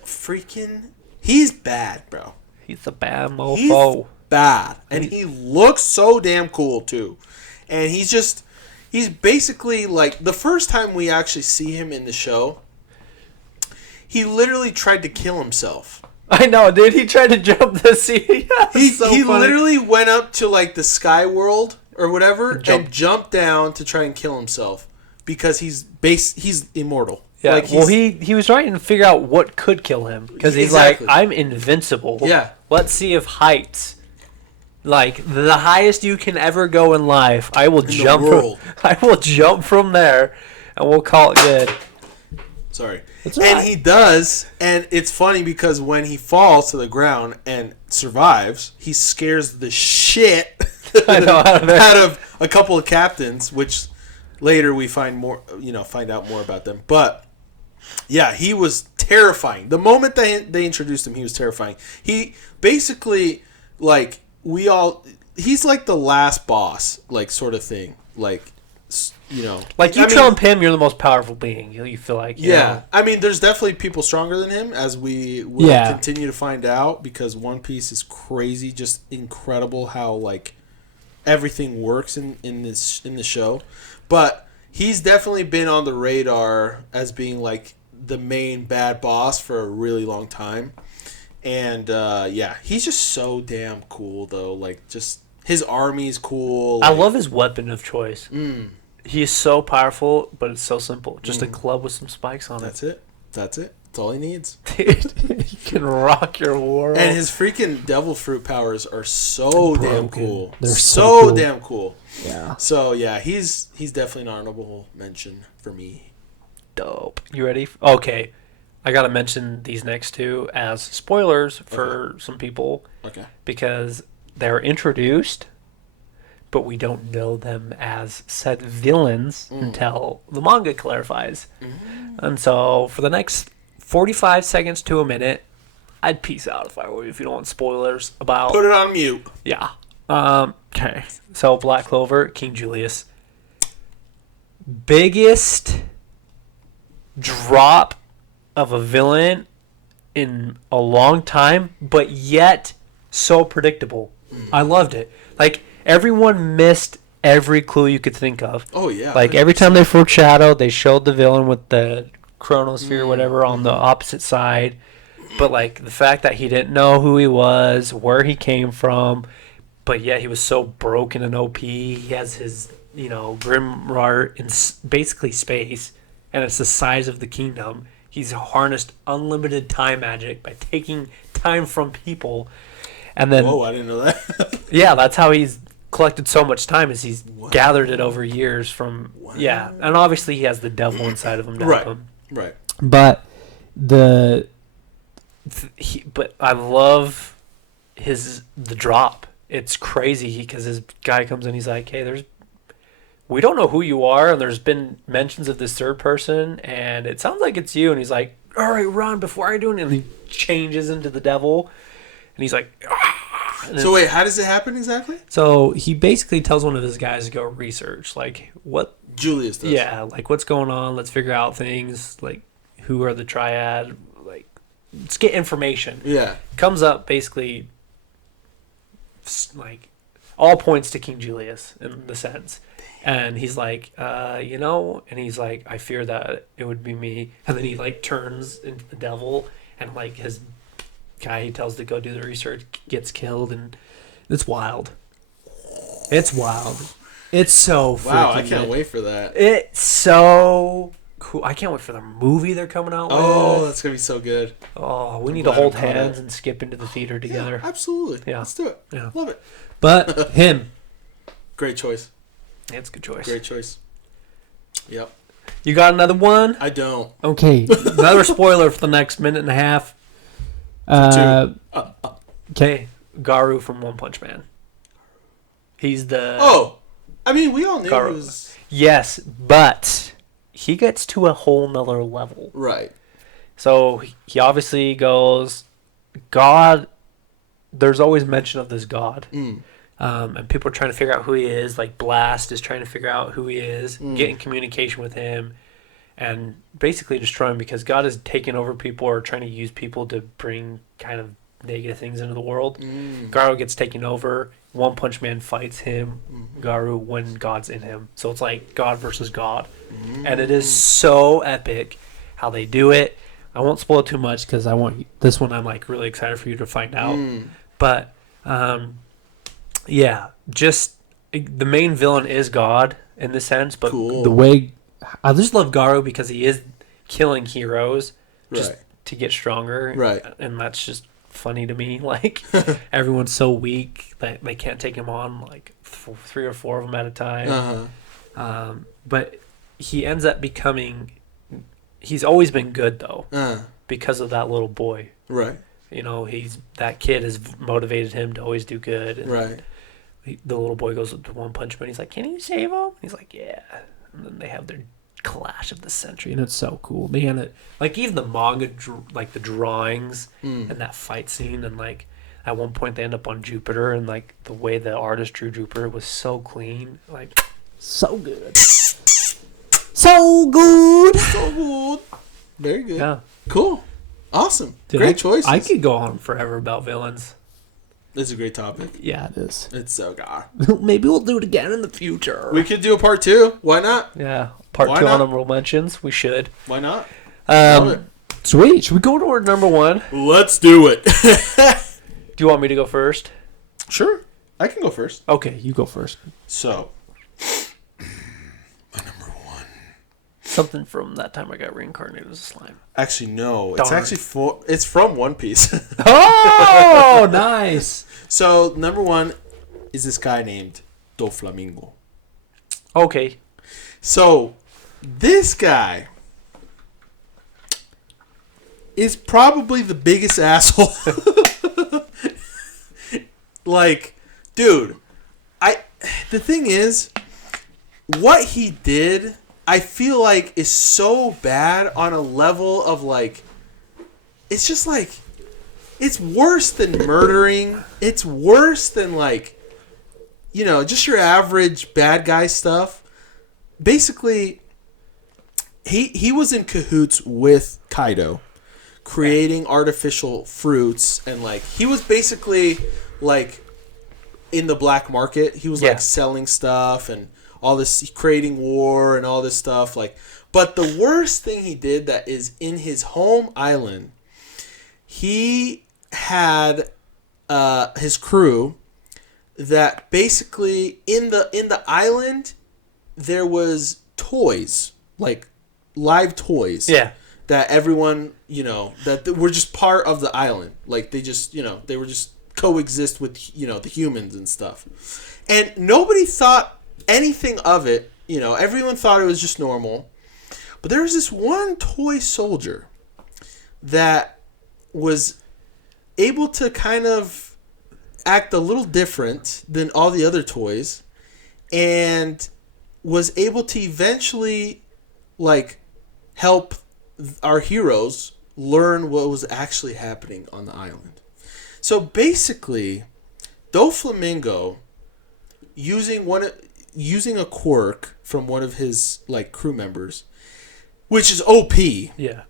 bad, bro. He's a bad mofo. He's bad, and he looks so damn cool too. And he's basically like the first time we actually see him in the show, he literally tried to kill himself. I know, dude. He tried to jump the sea. He literally went up to like the sky world or whatever and jumped down to try and kill himself because he's immortal. Yeah. Like he was trying to figure out what could kill him because he's like, I'm invincible. Yeah. Let's see if heights, like the highest you can ever go in life, I will jump. I will jump from there, and we'll call it good. Sorry. Right. And he does, and it's funny because when he falls to the ground and survives, he scares the shit out of a couple of captains, which later we find out more about them. But yeah, he was terrifying. The moment they introduced him, he was terrifying. He basically he's like the last boss, like sort of thing, like. Like you trump him, you're the most powerful being. You feel like you know? I mean, there's definitely people stronger than him, as we will continue to find out, because One Piece is crazy, just incredible how like everything works in the show. But he's definitely been on the radar as being like the main bad boss for a really long time, And yeah, he's just so damn cool though. Like just his army's cool. I Like, love his weapon of choice. Mm, He is so powerful, but it's so simple. Just a club with some spikes on that's it. That's it. That's all he needs. it. Dude, he can rock your world. And his freaking devil fruit powers are so damn cool. They're so cool. damn cool. Yeah. So yeah, he's definitely an honorable mention for me. Dope. You ready? Okay. I got to mention these next two as spoilers for some people Okay. because they're introduced, but we don't know them as said villains until the manga clarifies. And so for the next 45 seconds to a minute, I'd peace out if I were you, if you don't want spoilers about... Put it on mute. Yeah. Okay. So Black Clover, King Julius. Biggest drop of a villain in a long time, but yet so predictable. I loved it. Like, everyone missed every clue you could think of. Oh yeah. Like, every time they foreshadowed, they showed the villain with the chronosphere or whatever on the opposite side. But, like, the fact that he didn't know who he was, where he came from, but yet he was so broken and OP. He has his, Grimrar in basically space, and it's the size of the kingdom. He's harnessed unlimited time magic by taking time from people. And then, whoa, I didn't know that. yeah, that's how he's collected so much time, is he's gathered it over years from, yeah. And obviously he has the devil inside of him to help him. Right. But but I love the drop. It's crazy because his guy comes in, he's like, hey, we don't know who you are, and there's been mentions of this third person, and it sounds like it's you. And he's like, all right, run before I do it. And he changes into the devil, and he's like, ah. So wait, how does it happen exactly? So he basically tells one of his guys to go research, like, what... Julius does. Yeah, like, what's going on? Let's figure out things, like, who are the triad? Like, let's get information. Yeah. Comes up, basically, like, all points to King Julius, in the sense. And he's like, and he's like, I fear that it would be me. And then he, like, turns into the devil, and, like, his guy he tells to go do the research gets killed, and it's wild. It's wild. It's so freaking Wow, I can't good. wait for that. It's so cool. I can't wait for the movie they're coming out with. Oh, that's going to be so good. Oh, we need glad to hold I'm caught hands up. and skip into the theater together. Yeah, absolutely. Yeah. Let's do it. Yeah. Love it. But him. Great choice. It's a good choice. Great choice. Yep. You got another one? I don't. Okay. Another spoiler for the next minute and a half. Okay. Garu from One Punch Man. He's the... Oh! I mean, we all knew Garu. it was... Yes, but he gets to a whole nother level. Right. So he obviously goes, God, there's always mention of this God. And people are trying to figure out who he is. Like Blast is trying to figure out who he is, get in communication with him, and basically destroy him because God is taking over people or trying to use people to bring kind of negative things into the world. Garu gets taken over. One Punch Man fights him, Garu, when God's in him. So it's like God versus God. And it is so epic how they do it. I won't spoil it too much because I want this one. I'm like really excited for you to find out. But yeah, just the main villain is God in this sense. But Cool. the way I just love Garu because he is killing heroes just Right. to get stronger. Right. And that's just funny to me. Like everyone's so weak that they can't take him on like 3 or 4 of them at a time. But he ends up becoming... He's always been good, though, because of that little boy. Right. That kid has motivated him to always do good. And Right. the little boy goes to One Punch Man. He's like, can you save him? He's like, yeah. And then they have their clash of the century, and it's so cool. Man, like, even the manga, like, the drawings and that fight scene, and, like, at one point they end up on Jupiter, and, like, the way the artist drew Jupiter was so clean. Like, so good. So good. So good. Very good. Yeah. Cool. Awesome. Dude, Great choice. I could go on forever about villains. This is a great topic. Yeah, it is. It's so good. Maybe we'll do it again in the future. We could do a part 2. Why not? Yeah. Part Why 2 not? honorable mentions. We should. Why not? Love it. Sweet. Should we go to our number one? Let's do it. Do you want me to go first? Sure. I can go first. Okay, you go first. So, my number one. Something from that time I got reincarnated as a slime. Actually, no. Darn. It's actually it's from One Piece. Oh, nice. So, number one is this guy named Doflamingo. Okay. So, this guy is probably the biggest asshole. Like, dude, the thing is, what he did, I feel like is so bad on a level of like, it's just like, it's worse than murdering. It's worse than like, you know, just your average bad guy stuff. Basically, he was in cahoots with Kaido, creating artificial fruits, and like he was basically like in the black market. He was like selling stuff and all this, creating war and all this stuff. Like, but the worst thing he did that is in his home island, he had his crew that basically in the island there was toys, like live toys. Yeah. That everyone, you know, that were just part of the island. Like they just, you know, they were just coexist with, you know, the humans and stuff. And nobody thought anything of it. You know, everyone thought it was just normal. But there was this one toy soldier that was able to kind of act a little different than all the other toys, and was able to eventually like help our heroes learn what was actually happening on the island. So basically, Doflamingo, using a quirk from one of his like crew members, which is OP. Yeah.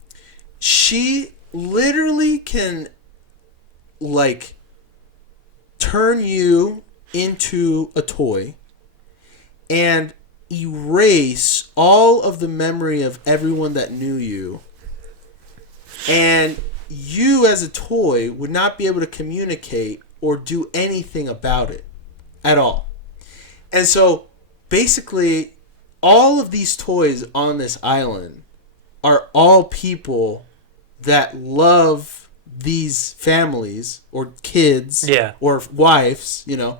She literally can like turn you into a toy and erase all of the memory of everyone that knew you, and you as a toy would not be able to communicate or do anything about it at all. And so basically all of these toys on this island are all people that love these families or kids or wives, you know,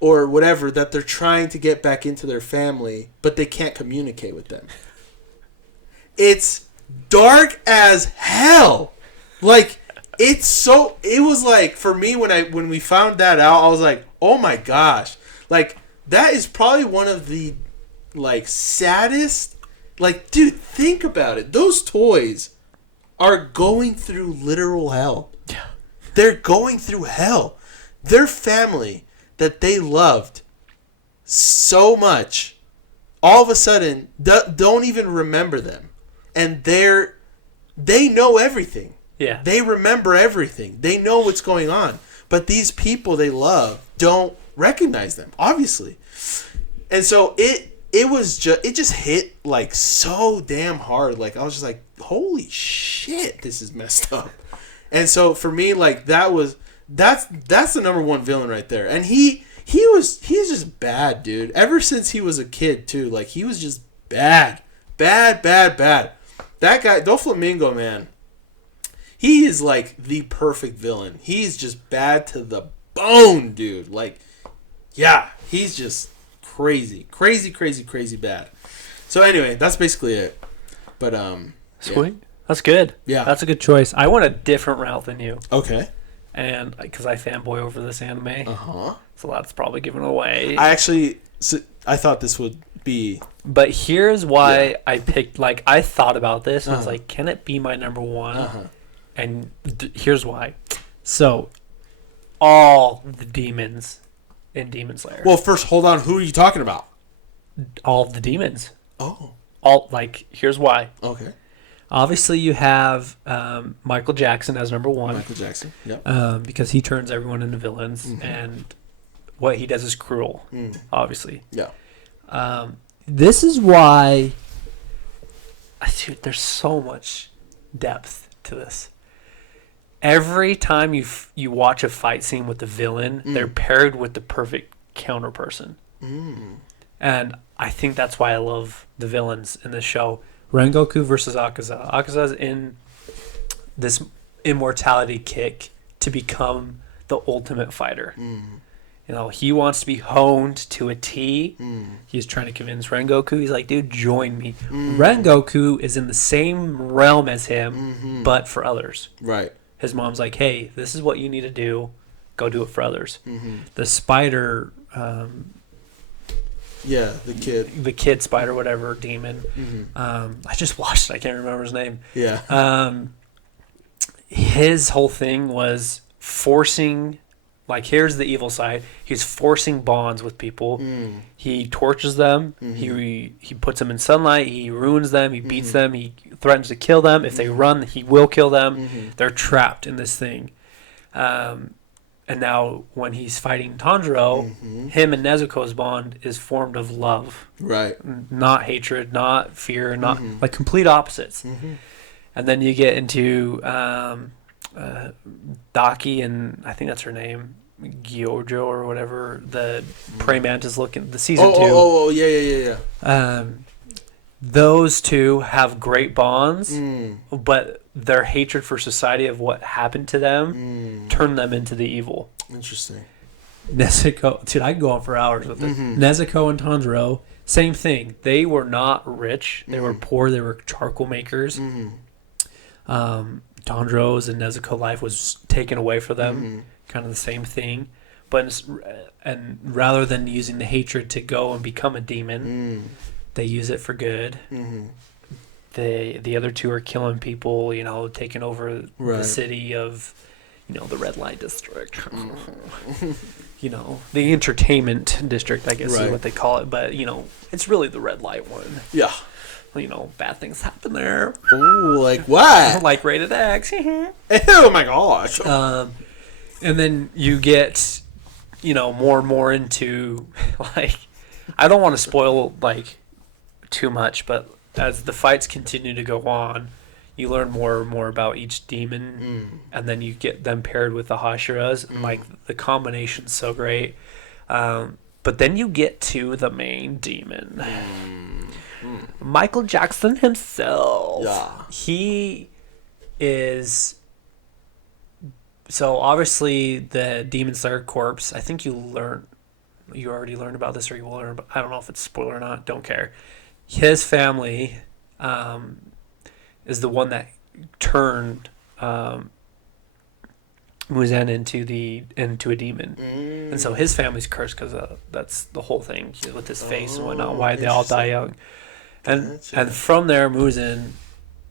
or whatever, that they're trying to get back into their family, but they can't communicate with them. It's dark as hell. Like, it was like, for me, when we found that out, I was like, oh my gosh. Like, that is probably one of the, like, saddest, like, dude, think about it. Those toys are going through literal hell. Yeah. They're going through hell. Their family that they loved so much, all of a sudden, don't even remember them. And they know everything. Yeah. They remember everything. They know what's going on. But these people they love don't recognize them, obviously. And so it just hit like so damn hard. Like, I was just like, holy shit, this is messed up. And so for me, like, that's the number one villain right there. And he's just bad, dude. Ever since he was a kid too, like, he was just bad. That guy, Doflamingo, man, he is like the perfect villain. He's just bad to the bone, dude. Like, yeah, he's just crazy bad. So anyway, that's basically it. But sweet. Yeah. That's good. Yeah, that's a good choice. I went a different route than you. Okay. And because I fanboy over this anime, so that's probably given away. I thought this would be. But here's why I picked. Like, I thought about this and was like, can it be my number one? And here's why. So, all the demons in Demon Slayer. Well, first, hold on. Who are you talking about? All the demons. Oh. Here's why. Okay. Obviously, you have Michael Jackson as number one. Michael Jackson, yeah. Because he turns everyone into villains, and what he does is cruel, obviously. Yeah. This is why, dude, there's so much depth to this. Every time you watch a fight scene with the villain, they're paired with the perfect counter person. And I think that's why I love the villains in this show. Rengoku versus Akaza. Akaza's in this immortality kick to become the ultimate fighter. You know, he wants to be honed to a T. He's trying to convince Rengoku. He's like, dude, join me. Rengoku is in the same realm as him, but for others. Right. His mom's like, hey, this is what you need to do. Go do it for others. The spider... the kid spider, whatever, demon. I just watched it. I can't remember his name. Yeah. His whole thing was forcing... Like, here's the evil side. He's forcing bonds with people. He tortures them. He puts them in sunlight. He ruins them. He beats them. He threatens to kill them. If they run, he will kill them. They're trapped in this thing. And now, when he's fighting Tanjiro, him and Nezuko's bond is formed of love. Right. Not hatred, not fear, not... Like, complete opposites. And then you get into... Daki, and I think that's her name, Gyojo or whatever, the praying mantis looking, the season 2. Yeah. Those two have great bonds, but their hatred for society of what happened to them turned them into the evil. Interesting. Nezuko, dude, I can go on for hours with it. Nezuko and Tanjiro, same thing. They were not rich. They were poor. They were charcoal makers. Tanjiro's and Nezuko life was taken away from them, kind of the same thing. But and rather than using the hatred to go and become a demon, they use it for good. The other two are killing people, you know, taking over the city of, you know, the red light district. You know, the entertainment district, I guess is what they call it. But, you know, it's really the red light one. Yeah. You know, bad things happen there. Ooh, like what? Like rated X. Oh my gosh. And then you get, you know, more and more into, like, I don't want to spoil, like, too much, but as the fights continue to go on, you learn more and more about each demon, and then you get them paired with the Hashiras, and, like, the combination's so great. But then you get to the main demon. Michael Jackson himself. Yeah. He is... So, obviously, the Demon Slayer corpse, I think you already learned about this, or you will learn, but I don't know if it's a spoiler or not, don't care. His family is the one that turned Muzan into a demon. And so his family's cursed because that's the whole thing with his face and whatnot, why they all die young. And from there, Muzan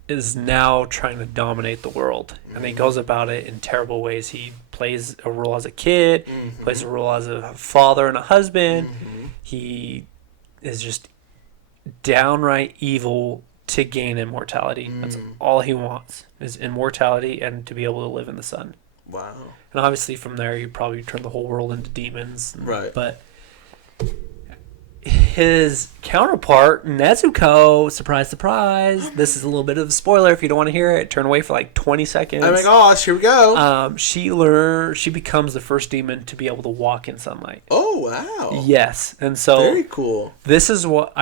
is now trying to dominate the world. And he goes about it in terrible ways. He plays a role as a kid, plays a role as a father and a husband. He is just downright evil to gain immortality. That's all he wants, is immortality and to be able to live in the sun. Wow. And obviously from there you probably turn the whole world into demons. Right. But his counterpart, Nezuko, surprise, surprise. This is a little bit of a spoiler. If you don't want to hear it, turn away for like 20 seconds. Oh my gosh, here we go. She becomes the first demon to be able to walk in sunlight. Oh, wow. Yes. And so very cool. This is what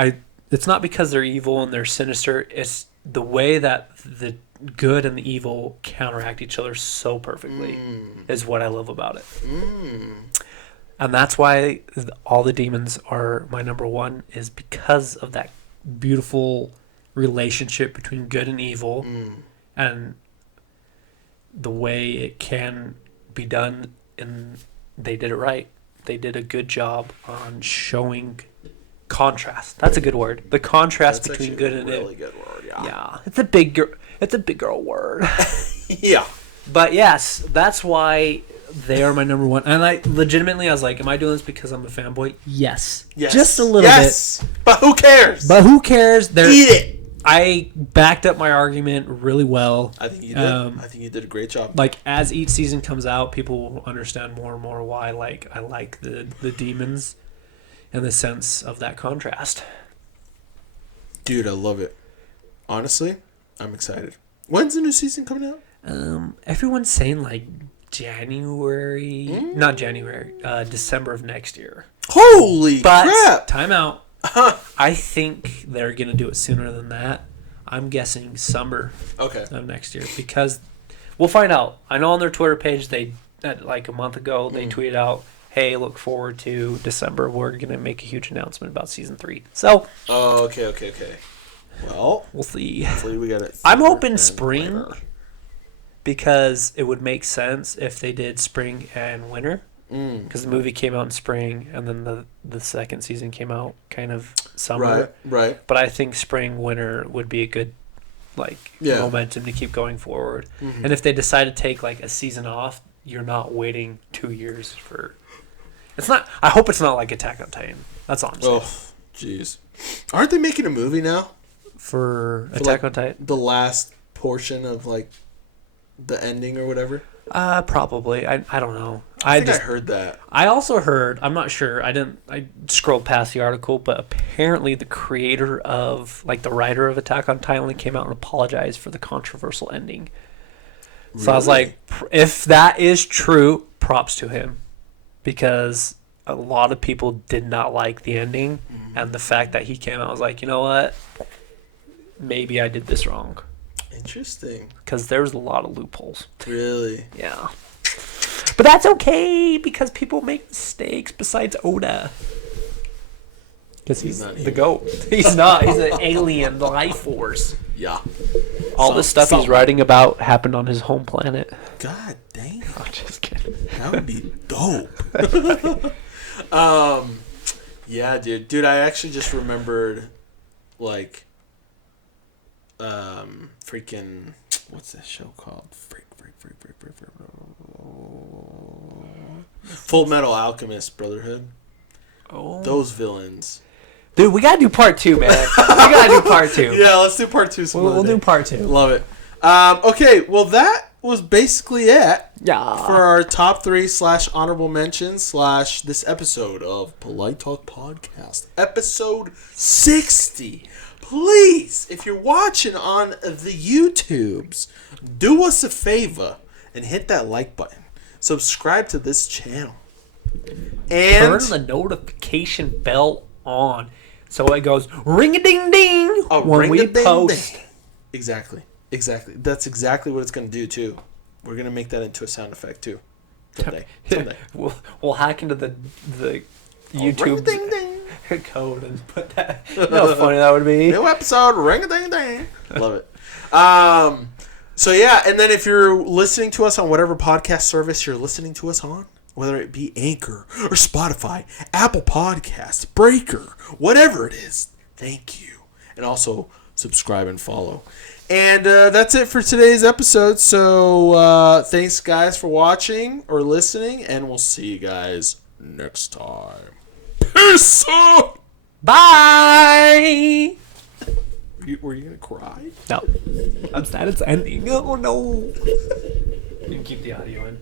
it's not because they're evil and they're sinister. It's the way that the good and the evil counteract each other so perfectly is what I love about it. And that's why all the demons are my number one, is because of that beautiful relationship between good and evil and the way it can be done. And they did it right. They did a good job on showing contrast. That's a good word. The contrast between good and evil. Really good word. Yeah. Yeah, it's a big girl word. Yeah. But yes, that's why they are my number one. And I was like, am I doing this because I'm a fanboy? Yes. Just a little bit. But who cares? Eat it. I backed up my argument really well. I think you did. I think you did a great job. Like, as each season comes out, people will understand more and more why I like the demons in the sense of that contrast. Dude, I love it. Honestly, I'm excited. When's the new season coming out? Everyone's saying like January, not January, December of next year. Holy crap! Time out. I think they're gonna do it sooner than that. I'm guessing summer of next year because we'll find out. I know on their Twitter page like a month ago they tweeted out, "Hey, look forward to December. We're gonna make a huge announcement about season 3." So. Oh, okay. Well, we'll see. Hopefully we got it. I'm hoping spring because it would make sense if they did spring and winter. Because the movie came out in spring and then the second season came out kind of summer. Right. But I think spring, winter would be a good momentum to keep going forward. Mm-hmm. And if they decide to take like a season off, you're not waiting 2 years for... It's not... I hope it's not like Attack on Titan. That's all I'm saying. Oh, jeez. Aren't they making a movie now? For Attack on Titan? The last portion of like the ending or whatever? Probably. I don't know. I think I heard that. I also heard, I'm not sure, I scrolled past the article, but apparently the creator of, like the writer of Attack on Titan came out and apologized for the controversial ending. Really? So I was like, if that is true, props to him. Because a lot of people did not like the ending, and the fact that he came out was like, you know what? Maybe I did this wrong. Interesting. Because there's a lot of loopholes. Really? Yeah. But that's okay, because people make mistakes besides Oda. Because he's the GOAT. He's not. He's an alien life force. Yeah. All the stuff he's writing about happened on his home planet. God dang. I'm just kidding. That would be dope. Yeah, dude. Dude, I actually just remembered, like, freaking, what's that show called? Full Metal Alchemist Brotherhood. Oh. Those villains. Dude, we gotta do part 2, man. We gotta do part 2. Yeah, let's do part 2 some We'll do part 2. Love it. Okay, well, that was basically it. Yeah. For our top 3 / honorable mentions / this episode of Polite Talk Podcast. Episode 60. Please, if you're watching on the YouTubes, do us a favor and hit that like button. Subscribe to this channel. And turn the notification bell on so it goes ring-a-ding-ding when we post. Exactly. That's exactly what it's going to do, too. We're going to make that into a sound effect, too. Someday. We'll hack into the YouTube code and put that. You know how funny that would be. New episode, ring-a-ding-ding. Love it. So, yeah, and then if you're listening to us on whatever podcast service you're listening to us on, whether it be Anchor or Spotify, Apple Podcasts, Breaker, whatever it is, thank you. And also, subscribe and follow. And that's it for today's episode. So, thanks, guys, for watching or listening, and we'll see you guys next time. Peace out! Bye! Were you going to cry? No. I'm sad it's ending. Oh, no. You can keep the audio in.